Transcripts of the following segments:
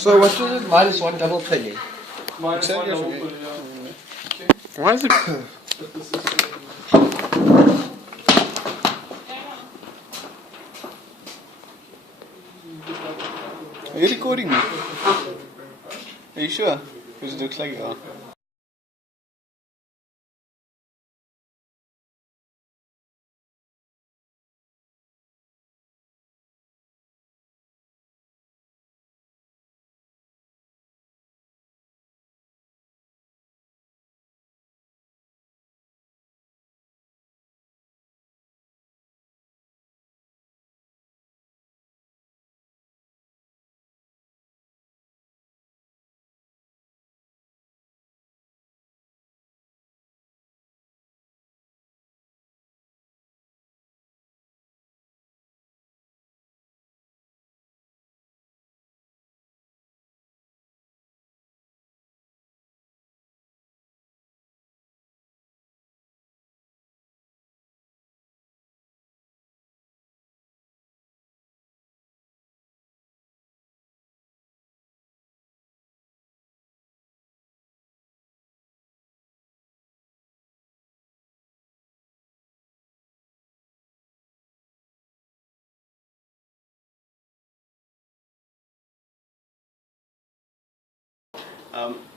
So what is it? -1 double penny. -1 double pull, yeah. Okay. Why is it? Are you recording me? Are you sure? Because it looks like you are.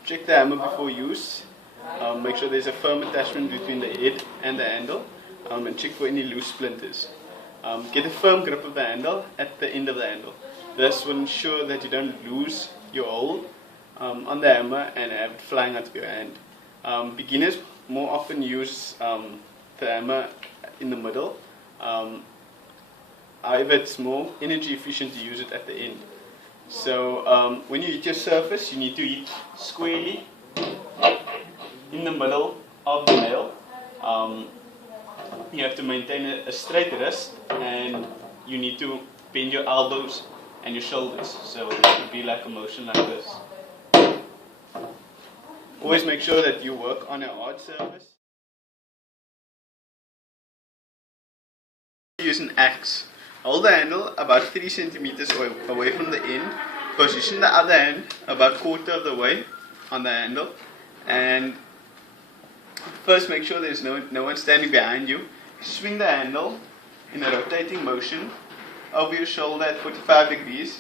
Check the hammer before use. Make sure there's a firm attachment between the head and the handle, and check for any loose splinters. Get a firm grip of the handle at the end of the handle. This will ensure that you don't lose your hold on the hammer and have it flying out of your hand. Beginners more often use the hammer in the middle. However, it's more energy efficient to use it at the end. So when you hit your surface, you need to hit squarely in the middle of the nail. You have to maintain a straight wrist, and you need to bend your elbows and your shoulders. So it would be like a motion like this. Always make sure that you work on a hard surface. Use an axe. Hold the handle about 3 centimeters away from the end. Position the other hand about 1/4 of the way on the handle, and first make sure there's no one standing behind you. Swing the handle in a rotating motion over your shoulder at 45 degrees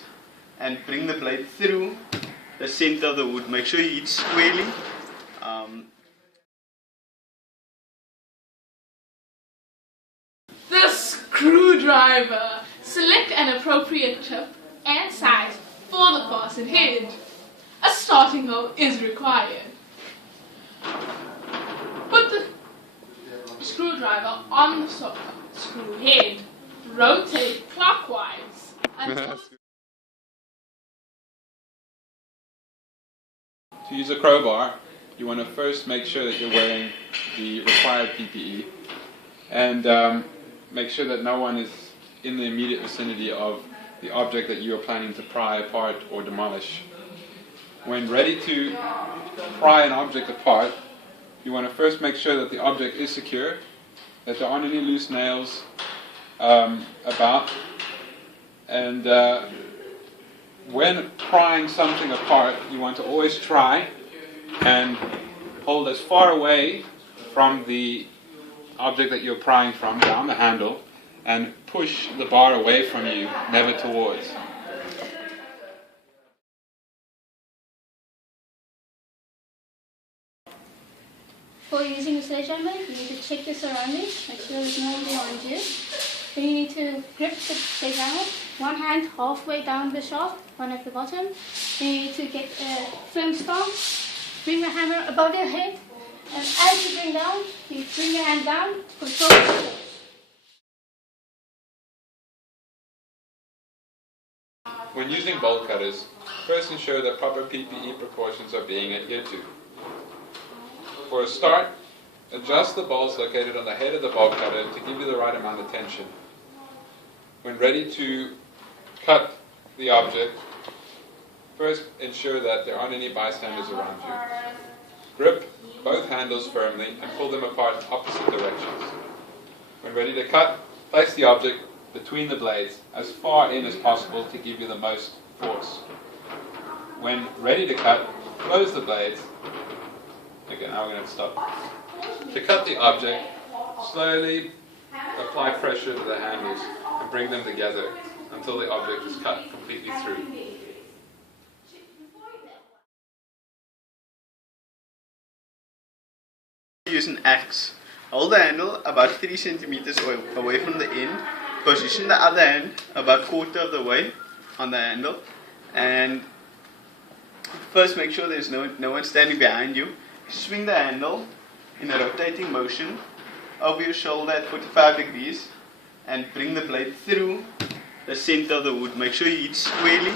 and bring the blade through the center of the wood. Make sure you hit squarely. The screwdriver. Select an appropriate tip and size for the fastened head. A starting hole is required. Put the screwdriver on the screw head. Rotate clockwise until To use a crowbar, you want to first make sure that you're wearing the required PPE, and make sure that no one is in the immediate vicinity of the object that you are planning to pry apart or demolish. When ready to pry an object apart, you want to first make sure that the object is secure, that there aren't any loose nails about, and when prying something apart, you want to always try and hold as far away from the object that you're prying from, down the handle, and push the bar away from you, never towards. For using a sledgehammer, you need to check your surroundings, make sure there's nobody around you. Then you need to grip the sledgehammer, one hand halfway down the shaft, one at the bottom. Then you need to get a firm stance, bring the hammer above your head, and as you bring down, you bring your hand down to control the force. When using bolt cutters, first ensure that proper PPE precautions are being adhered to. For a start, adjust the bolts located on the head of the bolt cutter to give you the right amount of tension. When ready to cut the object, first ensure that there aren't any bystanders around you. Grip both handles firmly and pull them apart in opposite directions. When ready to cut, place the object between the blades as far in as possible to give you the most force. when ready to cut, close the blades. Okay, now we're going to stop. To cut the object, slowly apply pressure to the handles and bring them together until the object is cut completely through. Use an axe. Hold the handle about 3 centimeters away from the end. Position the other hand about 1/4 of the way on the handle, and first make sure there's no one standing behind you. Swing the handle in a rotating motion over your shoulder at 45 degrees and bring the blade through the center of the wood. Make sure you hit squarely.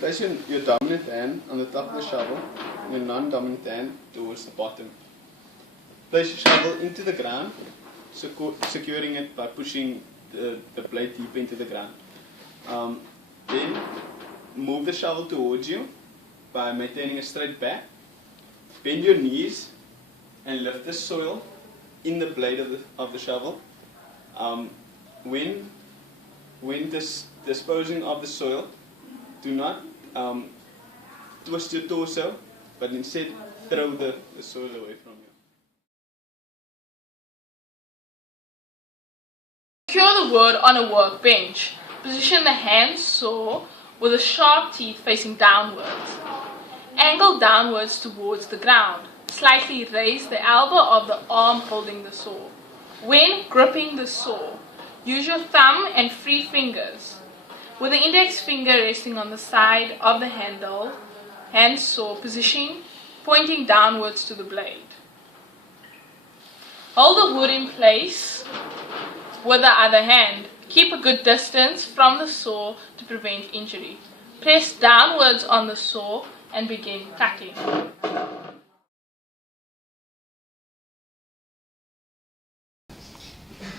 Place your dominant hand on the top of the shovel and your non-dominant hand towards the bottom. Place your shovel into the ground, securing it by pushing the blade deeper into the ground. Then move the shovel towards you by maintaining a straight back. Bend your knees and lift the soil in the blade of the shovel. When disposing of the soil, do not twist your torso, but instead throw the soil away from you. Secure the wood on a workbench. Position the hand saw with the sharp teeth facing downwards. Angle downwards towards the ground. Slightly raise the elbow of the arm holding the saw. When gripping the saw, use your thumb and free fingers, with the index finger resting on the side of the handle, hand saw position pointing downwards to the blade. Hold the wood in place with the other hand. Keep a good distance from the saw to prevent injury. Press downwards on the saw and begin cutting.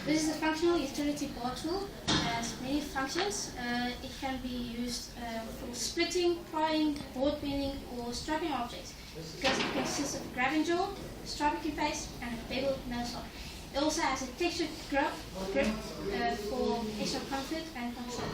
This is a functional utility bar tool. It has many functions. It can be used for splitting, prying, board bending, or strapping objects. It consists of a grabbing jaw, a striking face, and a beveled nose lock. It also has a textured grip for extra comfort and control.